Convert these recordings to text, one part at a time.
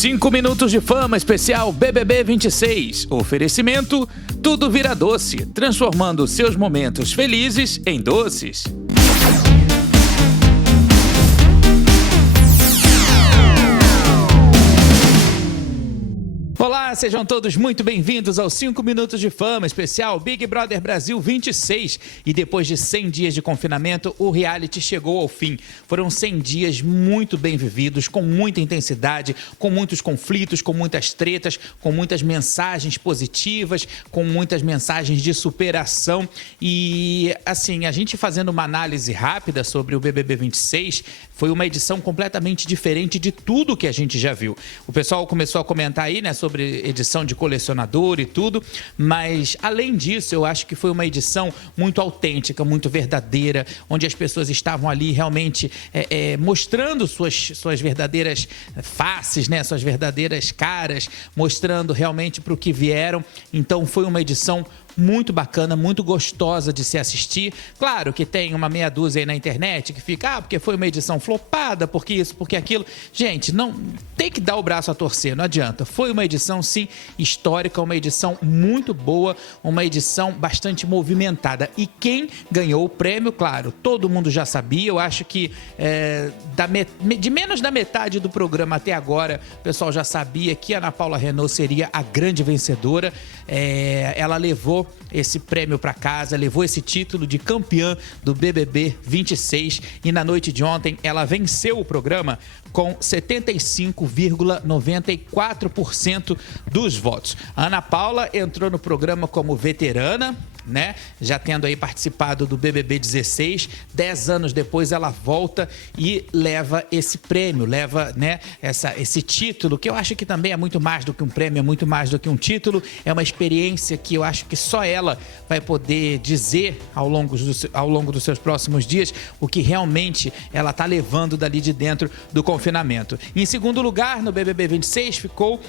5 minutos de fama especial BBB 26. Oferecimento, tudo vira doce, transformando seus momentos felizes em doces. Olá, sejam todos muito bem-vindos aos 5 minutos de fama especial Big Brother Brasil 26. E depois de 100 dias de confinamento, o reality chegou ao fim. Foram 100 dias muito bem vividos, com muita intensidade, com muitos conflitos, com muitas tretas, com muitas mensagens positivas, com muitas mensagens de superação. E, assim, a gente fazendo uma análise rápida sobre o BBB 26, foi uma edição completamente diferente de tudo que a gente já viu. O pessoal começou a comentar aí, né, sobre edição de colecionador e tudo, mas além disso, eu acho que foi uma edição muito autêntica, muito verdadeira, onde as pessoas estavam ali realmente mostrando suas verdadeiras faces, né, suas verdadeiras caras, mostrando realmente para o que vieram. Então foi uma edição muito bacana, muito gostosa de se assistir. Claro que tem uma meia dúzia aí na internet que fica, porque foi uma edição flopada, porque isso, porque aquilo. Gente, não tem que dar o braço a torcer, não adianta. Foi uma edição, sim, histórica, uma edição muito boa, uma edição bastante movimentada. E quem ganhou o prêmio, claro, todo mundo já sabia. Eu acho que de menos da metade do programa até agora, o pessoal já sabia que a Ana Paula Renault seria a grande vencedora. Ela levou esse prêmio para casa, levou esse título de campeã do BBB 26 e na noite de ontem ela venceu o programa com 75,94% dos votos. A Ana Paula entrou no programa como veterana, né? Já tendo aí participado do BBB 16, 10 anos depois ela volta e leva esse prêmio, leva, né, esse título, que eu acho que também é muito mais do que um prêmio, é muito mais do que um título, é uma experiência que eu acho que só ela vai poder dizer ao longo dos seus próximos dias o que realmente ela tá levando dali de dentro do confinamento. Em segundo lugar, no BBB 26, ficou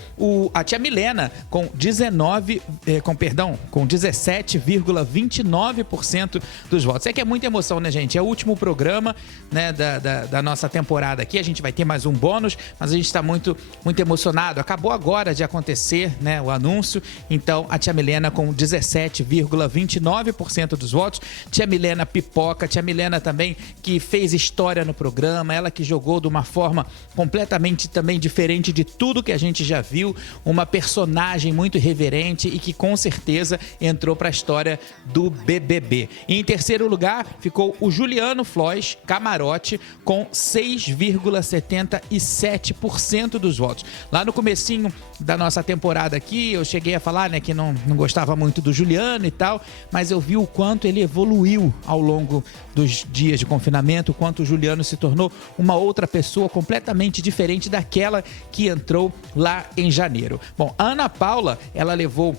a tia Milena com 17,29% dos votos. É que é muita emoção, né, gente? É o último programa, né, da nossa temporada aqui. A gente vai ter mais um bônus, mas a gente está muito, muito emocionado. Acabou agora de acontecer, né, o anúncio. Então, a tia Milena com 17,29% dos votos. Tia Milena pipoca. Tia Milena também que fez história no programa. Ela que jogou de uma forma completamente também diferente de tudo que a gente já viu. Uma personagem muito irreverente e que com certeza entrou para a história do BBB. E em terceiro lugar ficou o Juliano Flois Camarote com 6,77% dos votos. Lá no comecinho da nossa temporada aqui, eu cheguei a falar, né, que não gostava muito do Juliano e tal, mas eu vi o quanto ele evoluiu ao longo dos dias de confinamento, o quanto o Juliano se tornou uma outra pessoa completamente diferente daquela que entrou lá em janeiro. Bom, a Ana Paula, ela levou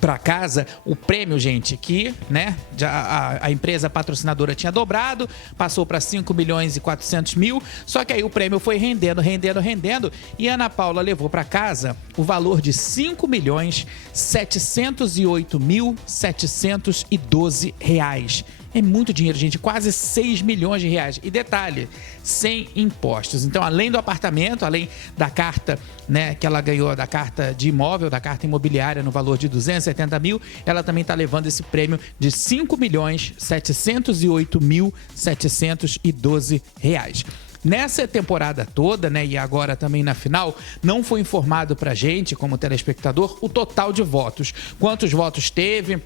para casa o prêmio, gente, que, né, já a empresa patrocinadora tinha dobrado, passou para 5 milhões e 400 mil, só que aí o prêmio foi rendendo, e a Ana Paula levou para casa o valor de 5 milhões 708 mil 712 reais. É muito dinheiro, gente, quase 6 milhões de reais. E detalhe, sem impostos. Então, além do apartamento, além da carta, né, que ela ganhou, da carta de imóvel, da carta imobiliária no valor de 270 mil, ela também está levando esse prêmio de 5 milhões 708 mil 712 reais. Nessa temporada toda, né, e agora também na final, não foi informado pra gente, como telespectador, o total de votos. Quantos votos teve?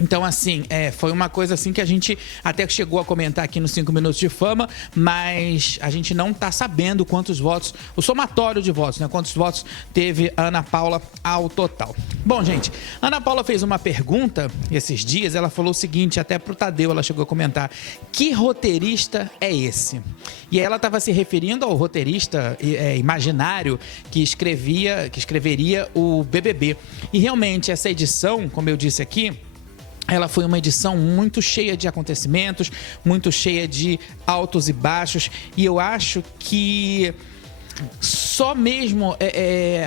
Então, assim, foi uma coisa assim que a gente até chegou a comentar aqui nos 5 minutos de fama, mas a gente não tá sabendo quantos votos, o somatório de votos, né? Quantos votos teve a Ana Paula ao total. Bom, gente, a Ana Paula fez uma pergunta esses dias, ela falou o seguinte, até pro Tadeu ela chegou a comentar: que roteirista é esse? E aí ela estava se referindo ao roteirista imaginário que escreveria o BBB. E realmente essa edição, como eu disse aqui, ela foi uma edição muito cheia de acontecimentos, muito cheia de altos e baixos, e eu acho que Só mesmo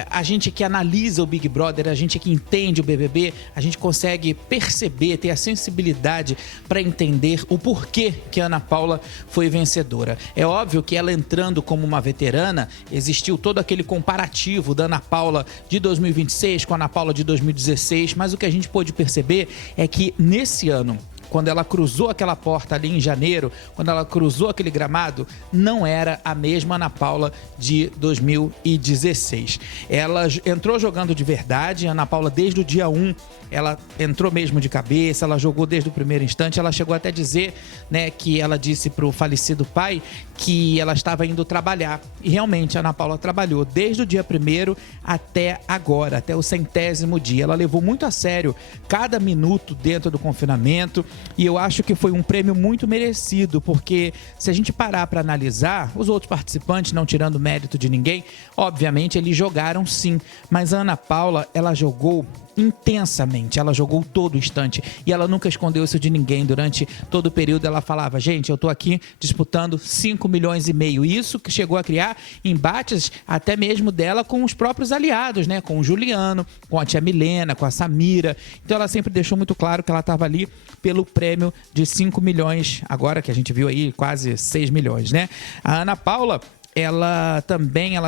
a gente que analisa o Big Brother, a gente que entende o BBB, a gente consegue perceber, ter a sensibilidade para entender o porquê que a Ana Paula foi vencedora. É óbvio que ela entrando como uma veterana, existiu todo aquele comparativo da Ana Paula de 2026 com a Ana Paula de 2016, mas o que a gente pôde perceber é que nesse ano, quando ela cruzou aquela porta ali em janeiro, quando ela cruzou aquele gramado, não era a mesma Ana Paula de 2016. Ela entrou jogando de verdade, a Ana Paula desde o dia 1, ela entrou mesmo de cabeça, ela jogou desde o primeiro instante, ela chegou até a dizer, né, que ela disse para o falecido pai que ela estava indo trabalhar. E realmente a Ana Paula trabalhou desde o dia 1º até agora, até o 100º dia. Ela levou muito a sério cada minuto dentro do confinamento, e eu acho que foi um prêmio muito merecido, porque se a gente parar para analisar, os outros participantes, não tirando mérito de ninguém, obviamente eles jogaram sim, mas a Ana Paula, ela jogou intensamente, ela jogou todo o instante e ela nunca escondeu isso de ninguém. Durante todo o período ela falava, gente, eu tô aqui disputando 5,5 milhões, isso que chegou a criar embates até mesmo dela com os próprios aliados, né, com o Juliano, com a tia Milena, com a Samira. Então ela sempre deixou muito claro que ela estava ali pelo prêmio de 5 milhões, agora que a gente viu aí quase 6 milhões, né? A Ana Paula, ela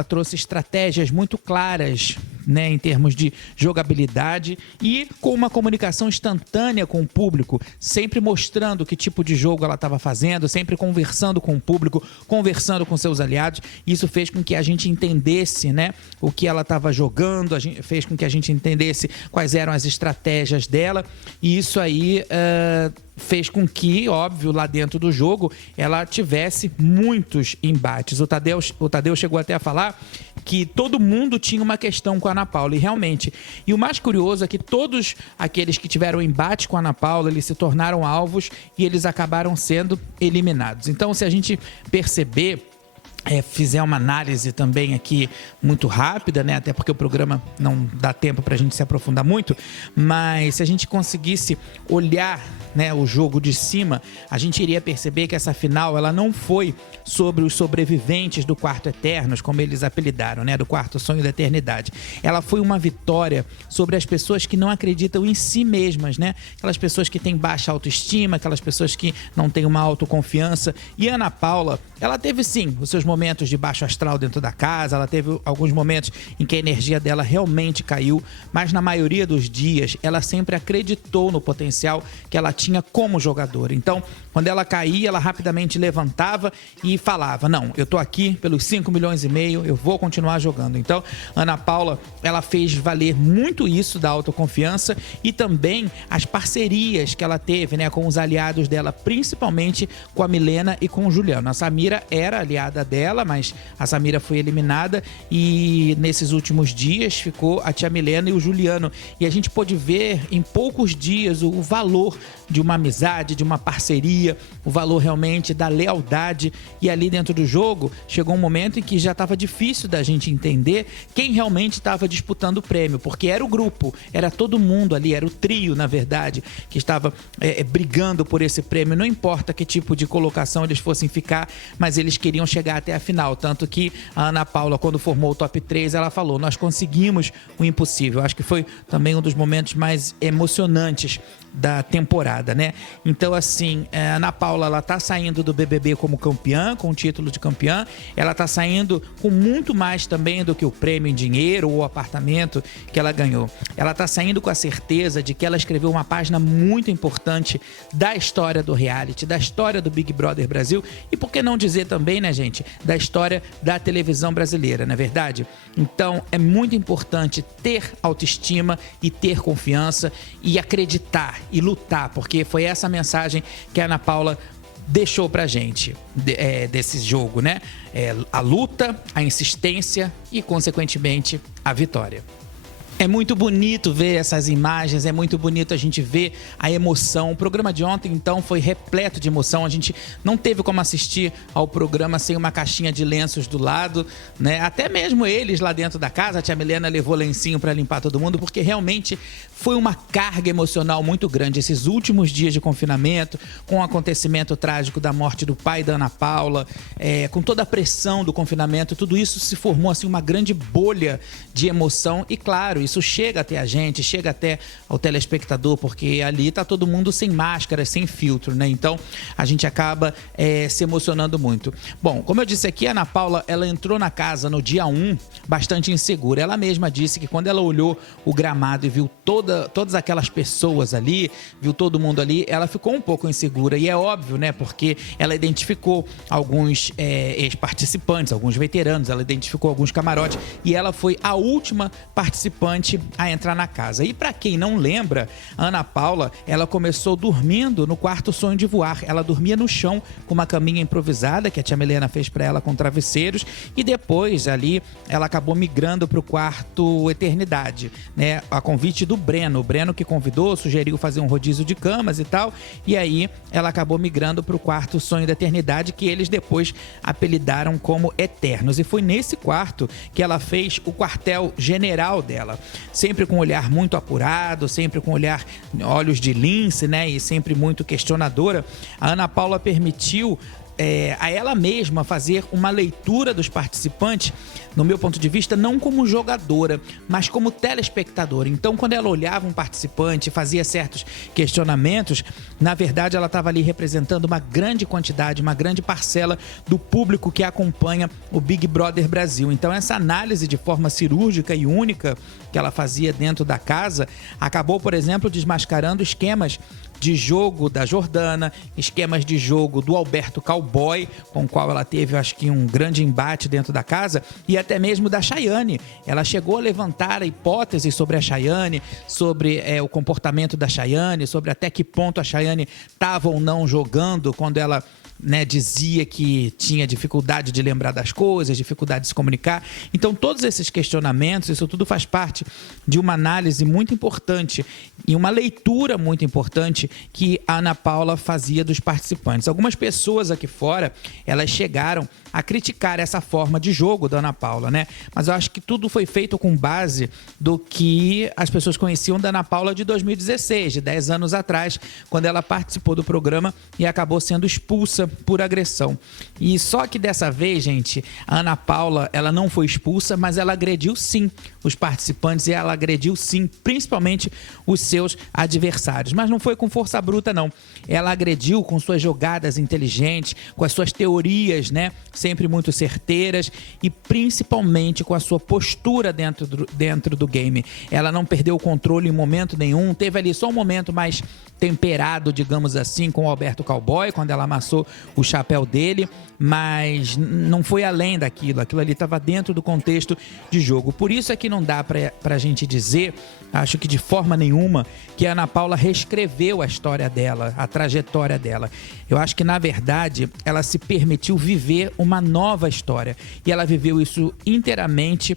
trouxe estratégias muito claras, né, em termos de jogabilidade e com uma comunicação instantânea com o público, sempre mostrando que tipo de jogo ela estava fazendo, sempre conversando com o público, conversando com seus aliados. Isso fez com que a gente entendesse, né, o que ela estava jogando, fez com que a gente entendesse quais eram as estratégias dela, e isso aí fez com que, óbvio, lá dentro do jogo, ela tivesse muitos embates. O Tadeu chegou até a falar que todo mundo tinha uma questão com a Ana Paula, e realmente. E o mais curioso é que todos aqueles que tiveram embate com a Ana Paula, eles se tornaram alvos e eles acabaram sendo eliminados. Então, se a gente perceber, fizer uma análise também aqui muito rápida, né? Até porque o programa não dá tempo para a gente se aprofundar muito, mas se a gente conseguisse olhar, né, o jogo de cima, a gente iria perceber que essa final ela não foi sobre os sobreviventes do Quarto Eternos, como eles apelidaram, né, do Quarto Sonho da Eternidade. Ela foi uma vitória sobre as pessoas que não acreditam em si mesmas, né? Aquelas pessoas que têm baixa autoestima, aquelas pessoas que não têm uma autoconfiança. E a Ana Paula, ela teve sim os seus momentos de baixo astral dentro da casa, ela teve alguns momentos em que a energia dela realmente caiu, mas na maioria dos dias ela sempre acreditou no potencial que ela tinha como jogadora. Então, quando ela caía, ela rapidamente levantava e falava, não, eu tô aqui pelos 5,5 milhões, eu vou continuar jogando. Então, Ana Paula, ela fez valer muito isso da autoconfiança e também as parcerias que ela teve, né, com os aliados dela, principalmente com a Milena e com o Juliano. A Samira era aliada dela, mas a Samira foi eliminada e nesses últimos dias ficou a tia Milena e o Juliano. E a gente pôde ver em poucos dias o valor de uma amizade, de uma parceria, o valor realmente da lealdade. E ali dentro do jogo chegou um momento em que já estava difícil da gente entender quem realmente estava disputando o prêmio, porque era o grupo, era todo mundo ali, era o trio, na verdade, que estava brigando por esse prêmio. Não importa que tipo de colocação eles fossem ficar, mas eles queriam chegar até a final. Tanto que a Ana Paula, quando formou o top 3, ela falou, nós conseguimos o impossível. Acho que foi também um dos momentos mais emocionantes da temporada, né? Então, assim, a Ana Paula, ela tá saindo do BBB como campeã, com o título de campeã. Ela tá saindo com muito mais também do que o prêmio em dinheiro ou o apartamento que ela ganhou. Ela tá saindo com a certeza de que ela escreveu uma página muito importante da história do reality, da história do Big Brother Brasil e, por que não dizer também, né, gente, da história da televisão brasileira, não é verdade? Então, é muito importante ter autoestima e ter confiança e acreditar e lutar, porque foi essa mensagem que a Ana Paula deixou pra gente desse jogo, né? A luta, a insistência e, consequentemente, a vitória. É muito bonito ver essas imagens, é muito bonito a gente ver a emoção. O programa de ontem, então, foi repleto de emoção. A gente não teve como assistir ao programa sem uma caixinha de lenços do lado, né? Até mesmo eles lá dentro da casa, a tia Milena levou lencinho para limpar todo mundo, porque realmente foi uma carga emocional muito grande. Esses últimos dias de confinamento, com o acontecimento trágico da morte do pai da Ana Paula, com toda a pressão do confinamento, tudo isso se formou assim uma grande bolha de emoção e, claro, isso chega até a gente, chega até ao telespectador, porque ali tá todo mundo sem máscara, sem filtro, né? Então, a gente acaba se emocionando muito. Bom, como eu disse aqui, a Ana Paula, ela entrou na casa no dia 1 bastante insegura. Ela mesma disse que quando ela olhou o gramado e viu todas aquelas pessoas ali, viu todo mundo ali, ela ficou um pouco insegura. E é óbvio, né? Porque ela identificou alguns ex-participantes, alguns veteranos, ela identificou alguns camarotes e ela foi a última participante a entrar na casa. E para quem não lembra, a Ana Paula, ela começou dormindo no quarto Sonho de Voar. Ela dormia no chão com uma caminha improvisada que a tia Milena fez para ela com travesseiros e depois ali ela acabou migrando para o quarto Eternidade, né? A convite do Breno. O Breno que convidou, sugeriu fazer um rodízio de camas e tal, e aí ela acabou migrando para o quarto Sonho da Eternidade, que eles depois apelidaram como Eternos. E foi nesse quarto que ela fez o quartel general dela. Sempre com um olhar muito apurado, sempre com olhos de lince, né? E sempre muito questionadora. A Ana Paula permitiu a ela mesma fazer uma leitura dos participantes, no meu ponto de vista, não como jogadora, mas como telespectadora. Então, quando ela olhava um participante, fazia certos questionamentos, na verdade, ela estava ali representando uma grande quantidade, uma grande parcela do público que acompanha o Big Brother Brasil. Então, essa análise de forma cirúrgica e única que ela fazia dentro da casa, acabou, por exemplo, desmascarando esquemas de jogo da Jordana, esquemas de jogo do Alberto Cowboy, com o qual ela teve, acho que, um grande embate dentro da casa, e até mesmo da Chayane. Ela chegou a levantar hipóteses sobre a Chayane, sobre o comportamento da Chayane, sobre até que ponto a Chayane estava ou não jogando quando ela, né, dizia que tinha dificuldade de lembrar das coisas, dificuldade de se comunicar. Então, todos esses questionamentos, isso tudo faz parte de uma análise muito importante e uma leitura muito importante que a Ana Paula fazia dos participantes. Algumas pessoas aqui fora, elas chegaram a criticar essa forma de jogo da Ana Paula, né? Mas eu acho que tudo foi feito com base do que as pessoas conheciam da Ana Paula de 2016, de 10 anos atrás, quando ela participou do programa e acabou sendo expulsa por agressão. E só que dessa vez, gente, a Ana Paula, ela não foi expulsa, mas ela agrediu sim os participantes e ela agrediu sim, principalmente os seus adversários. Mas não foi com força bruta, não. Ela agrediu com suas jogadas inteligentes, com as suas teorias, né? Sempre muito certeiras e principalmente com a sua postura dentro do game. Ela não perdeu o controle em momento nenhum, teve ali só um momento mais temperado, digamos assim, com o Alberto Cowboy, quando ela amassou o chapéu dele, mas não foi além daquilo. Aquilo ali estava dentro do contexto de jogo. Por isso é que não dá pra gente dizer, acho que de forma nenhuma, que a Ana Paula reescreveu a história dela, a trajetória dela. Eu acho que, na verdade, ela se permitiu viver uma nova história. E ela viveu isso inteiramente,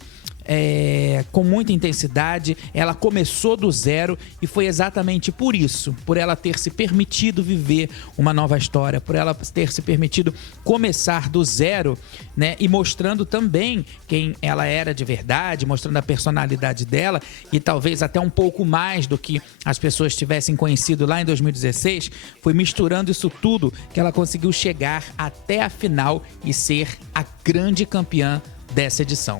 com muita intensidade. Ela começou do zero e foi exatamente por isso, por ela ter se permitido viver uma nova história, por ela ter se permitido começar do zero, né? E mostrando também quem ela era de verdade, mostrando a personalidade dela e talvez até um pouco mais do que as pessoas tivessem conhecido lá em 2016, foi misturando isso tudo que ela conseguiu chegar até a final e ser a grande campeã dessa edição.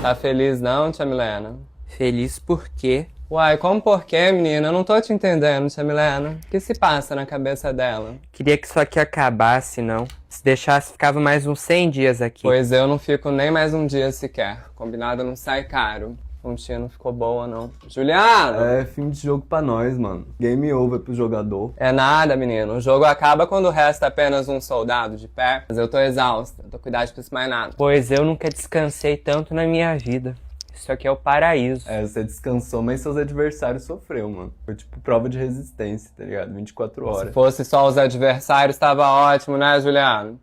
Tá feliz não, tia Milena? Feliz por quê? Uai, como por quê, menina? Eu não tô te entendendo, tia Milena. O que se passa na cabeça dela? Queria que isso aqui acabasse, não. Se deixasse, ficava mais uns 100 dias aqui. Pois eu não fico nem mais um dia sequer. Combinado não sai caro. A pontinha não ficou boa, não. Juliano! É fim de jogo pra nós, mano. Game over pro jogador. É nada, menino. O jogo acaba quando resta apenas um soldado de pé. Mas eu tô exausta. Não tô cuidado disso mais nada. Pois eu nunca descansei tanto na minha vida. Isso aqui é o paraíso. Você descansou, mas seus adversários sofreu, mano. Foi tipo prova de resistência, tá ligado? 24 horas. Se fosse só os adversários, tava ótimo, né, Juliano?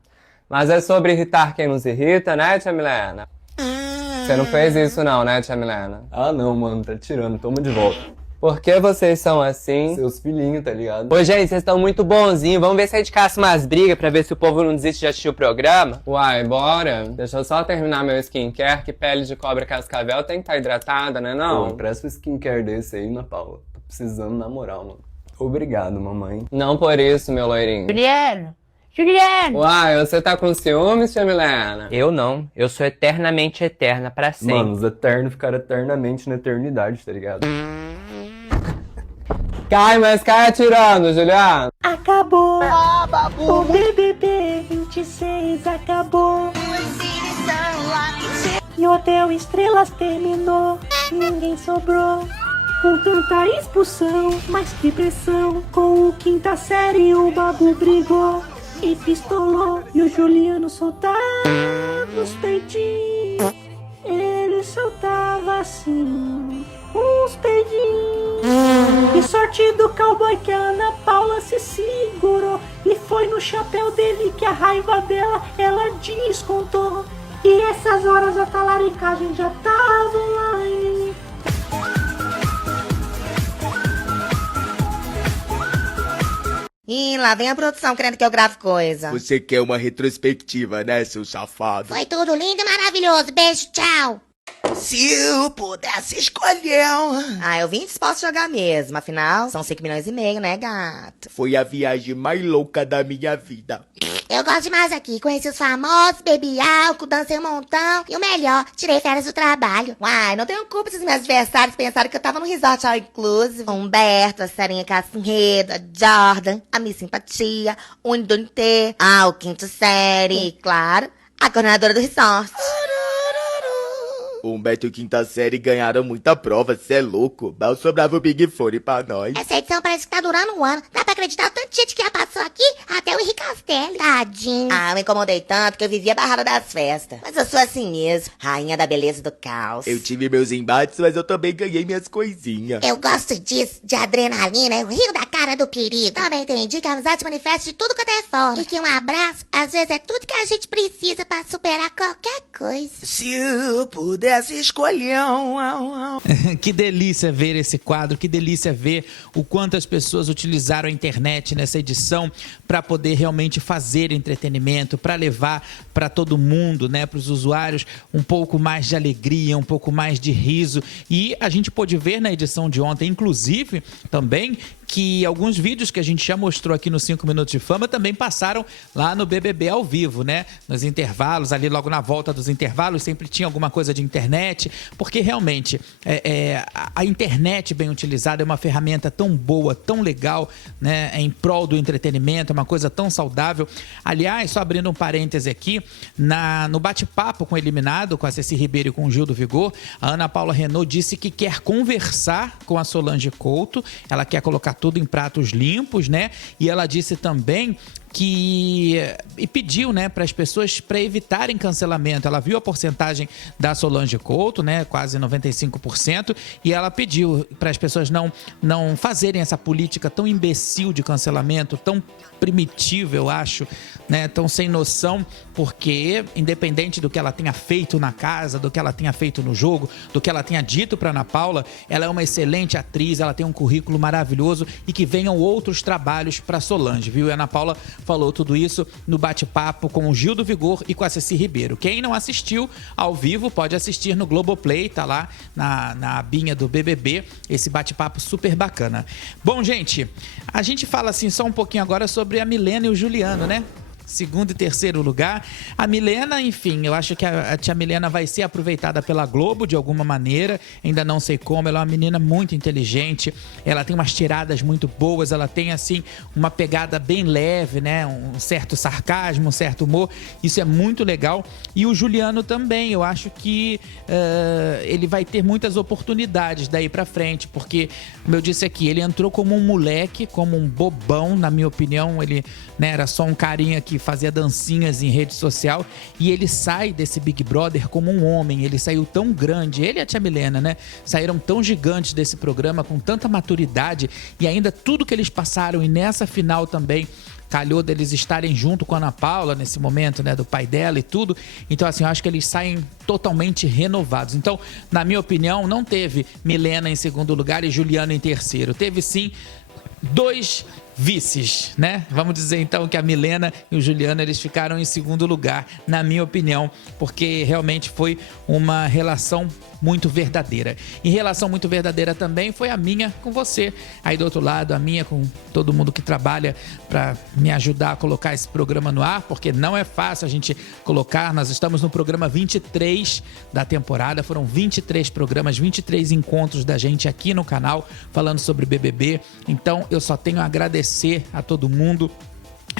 Mas é sobre irritar quem nos irrita, né, tia Milena? Você não fez isso não, né, tia Milena? Ah, não, mano, tá tirando. Toma de volta. Por que vocês são assim? Seus filhinhos, tá ligado? Ô, gente, vocês estão muito bonzinhos. Vamos ver se a gente caça umas brigas pra ver se o povo não desiste de assistir o programa? Uai, bora. Deixa eu só terminar meu skincare, que pele de cobra cascavel tem que estar hidratada, né não? Pô, presta um skincare desse aí, Ana Paula. Tô precisando na moral, mano. Obrigado, mamãe. Não por isso, meu loirinho. Juliano! Juliano! Uai, você tá com ciúmes, tia Milena? Eu não. Eu sou eternamente eterna pra sempre. Mano, os eternos ficaram eternamente na eternidade, tá ligado? Cai, mas cai atirando, Juliano. Acabou! O BBB 26 acabou! E o Hotel Estrelas terminou, ninguém sobrou. Com tanta expulsão, mas que pressão. Com o quinta série o Babu brigou e pistolou. E o Juliano soltava os peitinhos. Ele soltava assim uns peidinhos. E sorte do cowboy que a Ana Paula se segurou. E foi no chapéu dele que a raiva dela ela descontou. E essas horas a talaricagem já tava online. Ih, lá vem a produção querendo que eu grave coisa. Você quer uma retrospectiva, né, seu safado? Foi tudo lindo e maravilhoso. Beijo, tchau. Se eu pudesse escolher. Ah, eu vim disposto a jogar mesmo. Afinal, são 5,5 milhões, né, gato? Foi a viagem mais louca da minha vida. Eu gosto demais aqui. Conheci os famosos, bebi álcool, dancei um montão. E o melhor, tirei férias do trabalho. Uai, não tenho culpa se os meus adversários pensaram que eu tava no resort all inclusive. O Humberto, a Sarinha Cassinhedo, a Jordan, a Miss Simpatia, o Indunte, o quinto série, e, claro, a coordenadora do resort. O Humberto e o quinta série ganharam muita prova, cê é louco. Mal sobrava o Big Fone pra nós. Essa edição parece que tá durando um ano. Dá pra acreditar o tanto de gente que já passou aqui, até o Henrique Castelli. Tadinho. Ah, eu me incomodei tanto que eu vivia barrada das festas. Mas eu sou assim mesmo, rainha da beleza do caos. Eu tive meus embates, mas eu também ganhei minhas coisinhas. Eu gosto disso, de adrenalina, eu rio da cara do perigo. Também entendi que a amizade se manifesta de tudo quanto é forma. E que um abraço, às vezes, é tudo que a gente precisa pra superar qualquer coisa. Se eu pudesse escolher. Que delícia ver esse quadro, que delícia ver o quanto as pessoas utilizaram a internet nessa edição para poder realmente fazer entretenimento, para levar para todo mundo, né, para os usuários, um pouco mais de alegria, um pouco mais de riso. E a gente pôde ver na edição de ontem, inclusive, também, que alguns vídeos que a gente já mostrou aqui no 5 Minutos de Fama também passaram lá no BBB ao vivo, né? Nos intervalos, ali logo na volta dos intervalos, sempre tinha alguma coisa de internet, porque realmente a internet bem utilizada é uma ferramenta tão boa, tão legal, né? Em prol do entretenimento, é uma coisa tão saudável. Aliás, só abrindo um parêntese aqui, no bate-papo com o eliminado, com a Ceci Ribeiro e com o Gil do Vigor, a Ana Paula Renault disse que quer conversar com a Solange Couto, ela quer colocar tudo em pratos limpos, né? E ela disse também e pediu, né, para as pessoas para evitarem cancelamento. Ela viu a porcentagem da Solange Couto, né, quase 95%, e ela pediu para as pessoas não fazerem essa política tão imbecil de cancelamento, tão primitiva, eu acho, né, tão sem noção, porque independente do que ela tenha feito na casa, do que ela tenha feito no jogo, do que ela tenha dito para Ana Paula, ela é uma excelente atriz, ela tem um currículo maravilhoso e que venham outros trabalhos para Solange, viu? E a Ana Paula falou tudo isso no bate-papo com o Gil do Vigor e com a Ceci Ribeiro. Quem não assistiu ao vivo pode assistir no Globoplay, tá lá na abinha do BBB, esse bate-papo super bacana. Bom, gente, a gente fala assim só um pouquinho agora sobre a Milena e o Juliano, né? Segundo e terceiro lugar. A Milena, enfim, eu acho que a tia Milena vai ser aproveitada pela Globo de alguma maneira, ainda não sei como. Ela é uma menina muito inteligente, ela tem umas tiradas muito boas, ela tem, assim, uma pegada bem leve, né? Um certo sarcasmo, um certo humor, isso é muito legal. E o Juliano também, eu acho que ele vai ter muitas oportunidades daí pra frente, porque, como eu disse aqui, ele entrou como um moleque, como um bobão, na minha opinião, ele, né, era só um carinha que fazia dancinhas em rede social, e ele sai desse Big Brother como um homem. Ele saiu tão grande, ele e a tia Milena, né, saíram tão gigantes desse programa, com tanta maturidade, e ainda tudo que eles passaram, e nessa final também, calhou deles estarem junto com a Ana Paula nesse momento, né, do pai dela e tudo. Então, assim, eu acho que eles saem totalmente renovados. Então, na minha opinião, não teve Milena em segundo lugar e Juliano em terceiro. Teve, sim, 2 vices, né? Vamos dizer então que a Milena e o Juliano, eles ficaram em segundo lugar, na minha opinião, porque realmente foi uma relação muito verdadeira. E relação muito verdadeira também foi a minha com você, aí do outro lado, a minha com todo mundo que trabalha para me ajudar a colocar esse programa no ar, porque não é fácil a gente colocar. Nós estamos no programa 23 da temporada, foram 23 programas, 23 encontros da gente aqui no canal falando sobre BBB. Então eu só tenho a agradecer a todo mundo.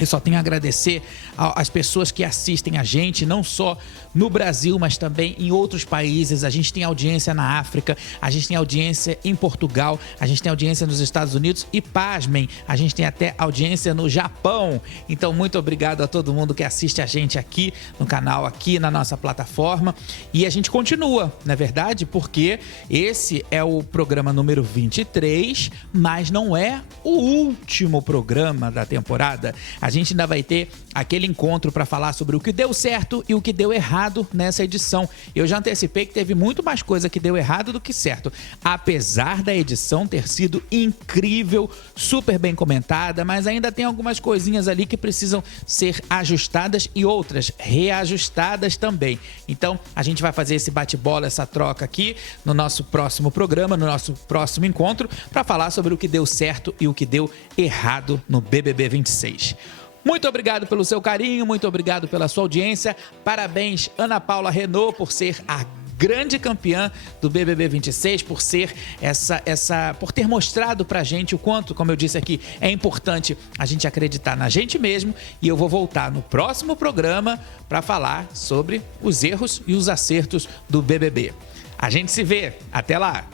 Eu só tenho a agradecer às pessoas que assistem a gente, não só no Brasil, mas também em outros países. A gente tem audiência na África, a gente tem audiência em Portugal, a gente tem audiência nos Estados Unidos e, pasmem, a gente tem até audiência no Japão. Então, muito obrigado a todo mundo que assiste a gente aqui no canal, aqui na nossa plataforma. E a gente continua, não é verdade? Porque esse é o programa número 23, mas não é o último programa da temporada. A gente ainda vai ter aquele encontro para falar sobre o que deu certo e o que deu errado nessa edição. Eu já antecipei que teve muito mais coisa que deu errado do que certo. Apesar da edição ter sido incrível, super bem comentada, mas ainda tem algumas coisinhas ali que precisam ser ajustadas e outras reajustadas também. Então, a gente vai fazer esse bate-bola, essa troca aqui no nosso próximo programa, no nosso próximo encontro, para falar sobre o que deu certo e o que deu errado no BBB 26. Muito obrigado pelo seu carinho, muito obrigado pela sua audiência. Parabéns, Ana Paula Renault, por ser a grande campeã do BBB 26, por ser por ter mostrado pra gente o quanto, como eu disse aqui, é importante a gente acreditar na gente mesmo. E eu vou voltar no próximo programa para falar sobre os erros e os acertos do BBB. A gente se vê, até lá!